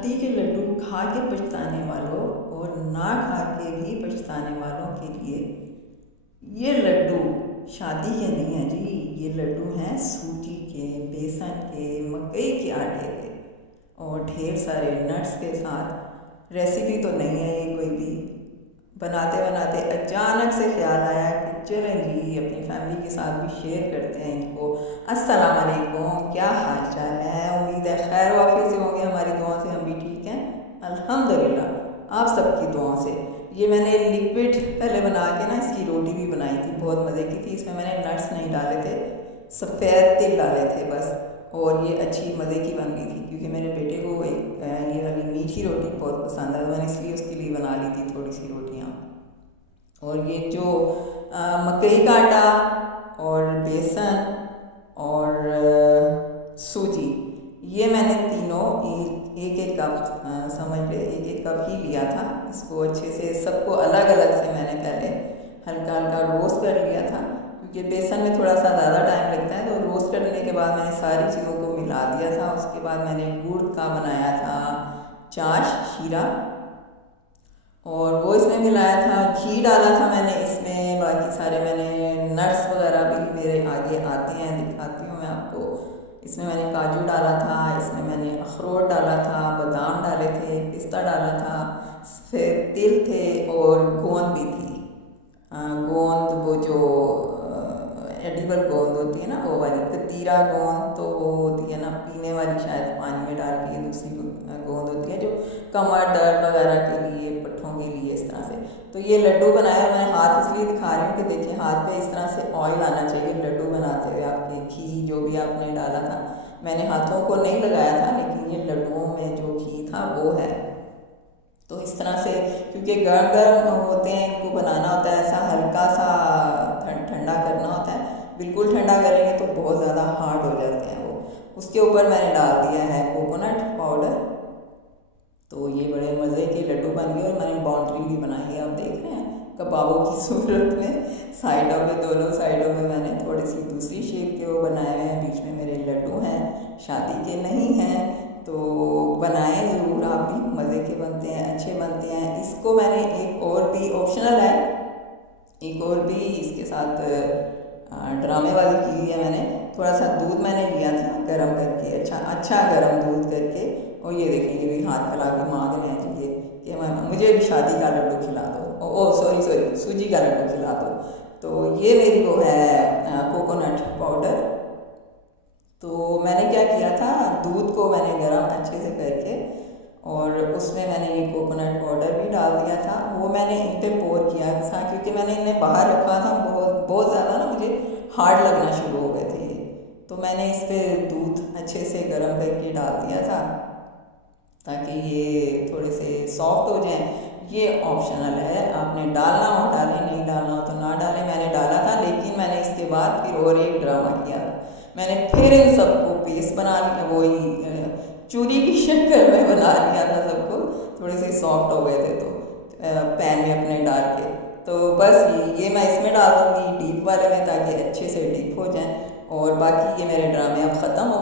शादी के लड्डू खा के पछताने वालों और ना खा के भी पछताने वालों के लिए ये लड्डू शादी के नहीं हैं जी। ये लड्डू हैं सूजी के, बेसन के, मकई के आटे के और ढेर सारे नट्स के साथ। रेसिपी तो नहीं है ये कोई भी, बनाते बनाते अचानक से ख्याल आया कि चलें जी अपनी फैमिली के साथ भी शेयर करते हैं इनको। अस्सलाम वालेकुम, क्या हाल चाल है? उम्मीद है खैर वाफियत से होंगे। हमारी दुआओं से हम भी ठीक हैं अल्हम्दुलिल्लाह, आप सबकी दुआओं से। ये मैंने लिक्विड पहले बना के ना इसकी रोटी भी बनाई थी, बहुत मज़े की थी। इसमें मैंने नट्स नहीं डाले थे, सफ़ेद तिल डाले थे बस, और ये अच्छी मज़े की बन गई थी क्योंकि मेरे बेटे को ये वाली मीठी रोटी बहुत पसंद है, तो मैंने इसलिए उसके लिए बना ली थी थोड़ी सी रोटियाँ। और ये जो मकई का आटा और बेसन और सूजी, ये मैंने तीनों एक एक कप समझ ले, एक एक कप ही लिया था। इसको अच्छे से सबको अलग अलग से मैंने पहले हल्का हल्का रोस्ट कर लिया था क्योंकि बेसन में थोड़ा सा ज़्यादा टाइम लगता है। तो रोस्ट करने के बाद मैंने सारी चीज़ों को मिला दिया था। उसके बाद मैंने गुड़ का बनाया था चाश शीरा और वो इसमें मिलाया था। घी डाला था मैंने इसमें, बाकी सारे मैंने नट्स वगैरह भी मेरे आगे आते हैं, दिखाती हूँ मैं आपको। इसमें मैंने काजू डाला था, इसमें मैंने अखरोट डाला था, बादाम डाले थे, पिस्ता डाला था, फिर तिल थे और गोंद भी थी। गोंद वो जो एडिबल गोंद होती है ना, वो वाली कतीरा गोंद, तो वो होती है ना पीने वाली, शायद पानी में डाल के। दूसरी गोंद होती है जो कमर दर्द वगैरह के लिए, पट्ठों के लिए, इस तरह से। तो ये लड्डू बनाया मैं हाथ इसलिए दिखा रही हूँ कि देखिए हाथ पे इस तरह से ऑयल आना चाहिए लड्डू बनाते हुए। आपके घी जो भी आपने डाला था, मैंने हाथों को नहीं लगाया था, लेकिन ये लड्डुओं में जो घी था वो है। तो इस तरह से क्योंकि गर्म गर्म होते हैं, इनको बनाना होता है, ऐसा हल्का सा ठंडा करना होता है। बिल्कुल ठंडा करेंगे तो बहुत ज़्यादा हार्ड हो जाते हैं वो। उसके ऊपर मैंने डाल दिया है कोकोनट पाउडर। तो ये बड़े मज़े के लड्डू बन गए और मैंने बाउंड्री भी बनाई है, आप देख रहे हैं कबाबों की सूरत में। साइडों पे, दोनों साइडों में मैंने थोड़ी सी दूसरी शेप के वो बनाए हुए हैं। बीच में मेरे लड्डू हैं, शादी के नहीं हैं, तो बनाएं ज़रूर आप भी, मज़े के बनते हैं, अच्छे बनते हैं। इसको मैंने एक और भी ऑप्शनल है, एक और भी इसके साथ ड्रामे वाली की हुई है मैंने। थोड़ा सा दूध मैंने लिया था गर्म करके, अच्छा गर्म दूध करके, और ये देखिए ये भी हाथ फैला के मांग रहे हैं जी कि मुझे भी शादी का लड्डू खिला दो, ओ सॉरी सूजी का लड्डू खिला दो। तो ये मेरी वो है कोकोनट पाउडर। तो मैंने क्या किया था, दूध को मैंने गर्म अच्छे से करके और उसमें मैंने ये कोकोनट पाउडर भी डाल दिया था। वो मैंने इन पे पोर किया था क्योंकि मैंने इन्हें बाहर रखा था, बहुत ज़्यादा ना मुझे हार्ड लगना शुरू हो गए थे ये। तो मैंने इस पर दूध अच्छे से गर्म करके डाल दिया था ताकि ये थोड़े से सॉफ्ट हो जाएं। ये ऑप्शनल है, आपने डालना हो डालें, नहीं डालना हो तो ना डालें। मैंने डाला था, लेकिन मैंने इसके बाद फिर और एक ड्रामा किया। मैंने फिर इन सबको पेस्ट बना लिया, वही चूरी की शक्ल में बना लिया था सबको। थोड़े से सॉफ्ट हो गए थे तो पैन में अपने डाल के, तो बस ये मैं इसमें डाल दूँगी डीप वाले में ताकि अच्छे से डीप हो जाएं। और बाकी ये मेरे ड्रामे अब ख़त्म हो